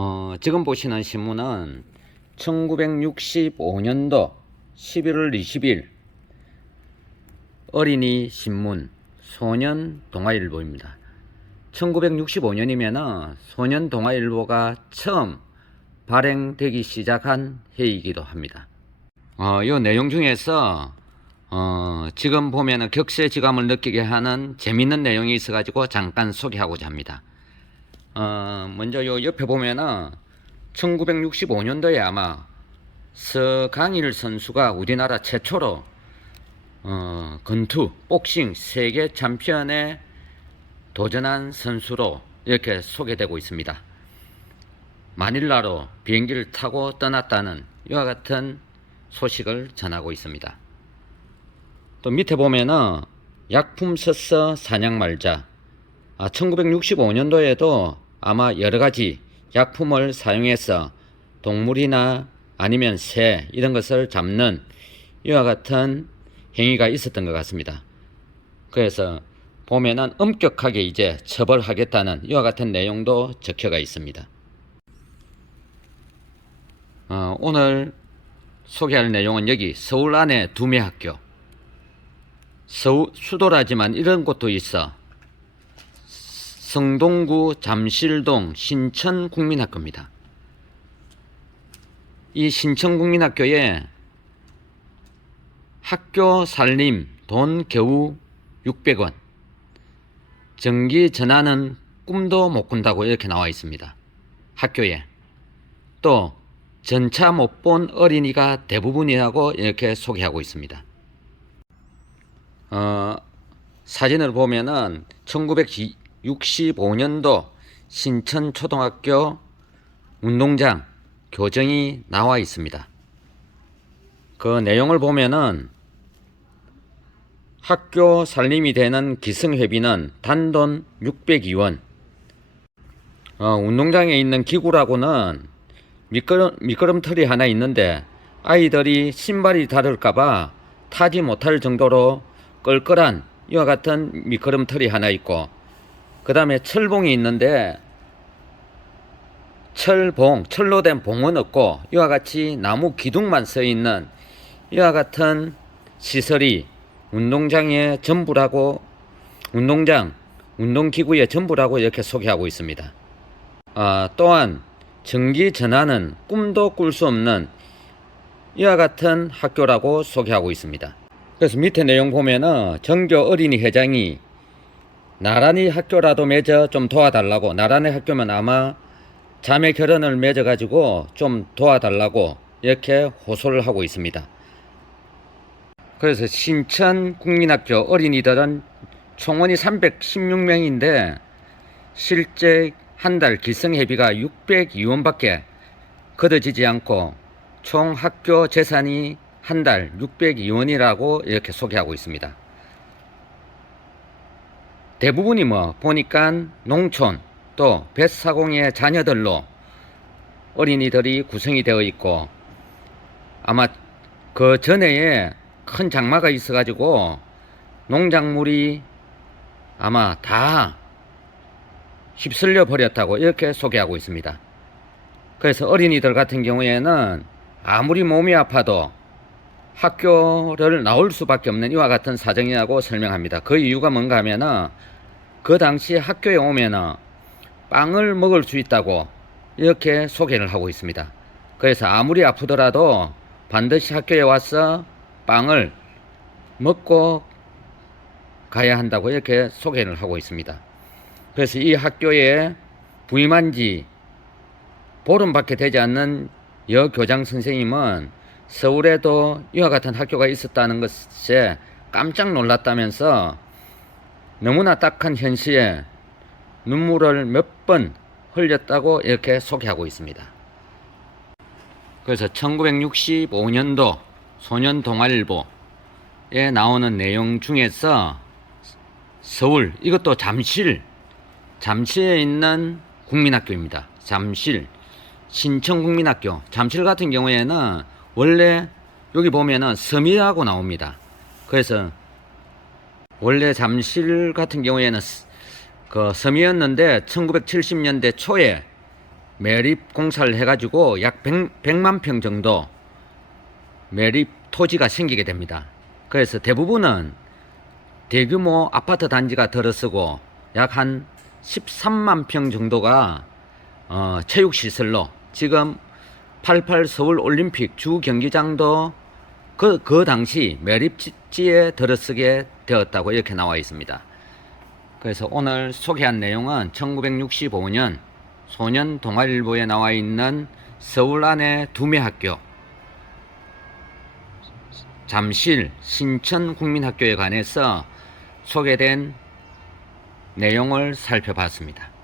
어, 지금 보시는 신문은 1965년도 11월 20일 어린이 신문 소년 동아일보입니다. 1965년이면 소년 동아일보가 처음 발행되기 시작한 해이기도 합니다. 어, 이 내용 중에서 어, 지금 보면은 격세 지감을 느끼게 하는 재밌는 내용이 있어가지고 잠깐 소개하고자 합니다. 어, 먼저 요 옆에 보면은 1965년도에 아마 서강일 선수가 우리나라 최초로 어, 건투, 복싱 세계 챔피언에 도전한 선수로 이렇게 소개되고 있습니다. 마닐라로 비행기를 타고 떠났다는 이와 같은 소식을 전하고 있습니다. 또 밑에 보면은 약품 서서 사냥 말자. 아, 1965년도에도 아마 여러 가지 약품을 사용해서 동물이나 아니면 새 이런 것을 잡는 이와 같은 행위가 있었던 것 같습니다. 그래서 보면은 엄격하게 이제 처벌하겠다는 이와 같은 내용도 적혀가 있습니다. 어, 오늘 소개할 내용은 여기 서울 안에 두매 학교. 수도라지만 이런 곳도 있어. 성동구 잠실동 신천국민학교입니다. 이 신천국민학교에 학교 살림 돈 겨우 600원. 전기 전화는 꿈도 못 꾼다고 이렇게 나와 있습니다. 학교에. 또 전차 못 본 어린이가 대부분이라고 이렇게 소개하고 있습니다. 어, 사진을 보면은 1965년도 신천초등학교 운동장 교정이 나와 있습니다. 그 내용을 보면은 학교 살림이 되는 기승회비는 단돈 602원. 어, 운동장에 있는 기구라고는 미끄럼, 미끄럼틀이 하나 있는데 아이들이 신발이 닳을까봐 타지 못할 정도로 끌끌한 이와 같은 미끄럼틀이 하나 있고 그 다음에 철봉이 있는데 철봉, 철로 된 봉은 없고 이와 같이 나무 기둥만 서 있는 이와 같은 시설이 운동장의 전부라고 운동장, 운동기구의 전부라고 이렇게 소개하고 있습니다. 아, 또한 전기 전화는 꿈도 꿀 수 없는 이와 같은 학교라고 소개하고 있습니다. 그래서 밑에 내용 보면은 정교 어린이 회장이 나란히 학교라도 맺어 좀 도와달라고 나란히 학교면 아마 자매 결혼을 맺어 가지고 좀 도와달라고 이렇게 호소를 하고 있습니다. 그래서 신천 국민학교 어린이들은 총원이 316명인데 실제 한 달 기성회비가 602원밖에 걷어지지 않고 총 학교 재산이 한 달 602원이라고 이렇게 소개하고 있습니다. 대부분이 뭐 보니까 농촌 또 뱃사공의 자녀들로 어린이들이 구성이 되어 있고 아마 그 전에에 큰 장마가 있어 가지고 농작물이 아마 다 휩쓸려 버렸다고 이렇게 소개하고 있습니다. 그래서 어린이들 같은 경우에는 아무리 몸이 아파도 학교를 나올 수밖에 없는 이와 같은 사정이라고 설명합니다. 그 이유가 뭔가 하면은 그 당시 학교에 오면은 빵을 먹을 수 있다고 이렇게 소개를 하고 있습니다. 그래서 아무리 아프더라도 반드시 학교에 와서 빵을 먹고 가야 한다고 이렇게 소개를 하고 있습니다. 그래서 이 학교에 부임한 지 보름밖에 되지 않는 여교장 선생님은 서울에도 이와 같은 학교가 있었다는 것에 깜짝 놀랐다면서 너무나 딱한 현실에 눈물을 몇 번 흘렸다고 이렇게 소개하고 있습니다. 그래서 1965년도 소년 동아일보에 나오는 내용 중에서 서울 이것도 잠실 잠실에 있는 국민학교입니다. 잠실 신천국민학교 잠실 같은 경우에는 원래 여기 보면은 섬이라고 나옵니다. 그래서 원래 잠실 같은 경우에는 그 섬이었는데 1970년대 초에 매립 공사를 해가지고 약 100, 100만 평 정도 매립 토지가 생기게 됩니다. 그래서 대부분은 대규모 아파트 단지가 들어서고 약 한 13만 평 정도가 어, 체육시설로 지금 88 서울 올림픽 주 경기장도 그, 그 당시 매립지에 들어서게 되었다고 이렇게 나와 있습니다. 그래서 오늘 소개한 내용은 1965년 소년 동아일보에 나와 있는 서울 안의 두매학교 잠실 신천 국민학교에 관해서 소개된 내용을 살펴봤습니다.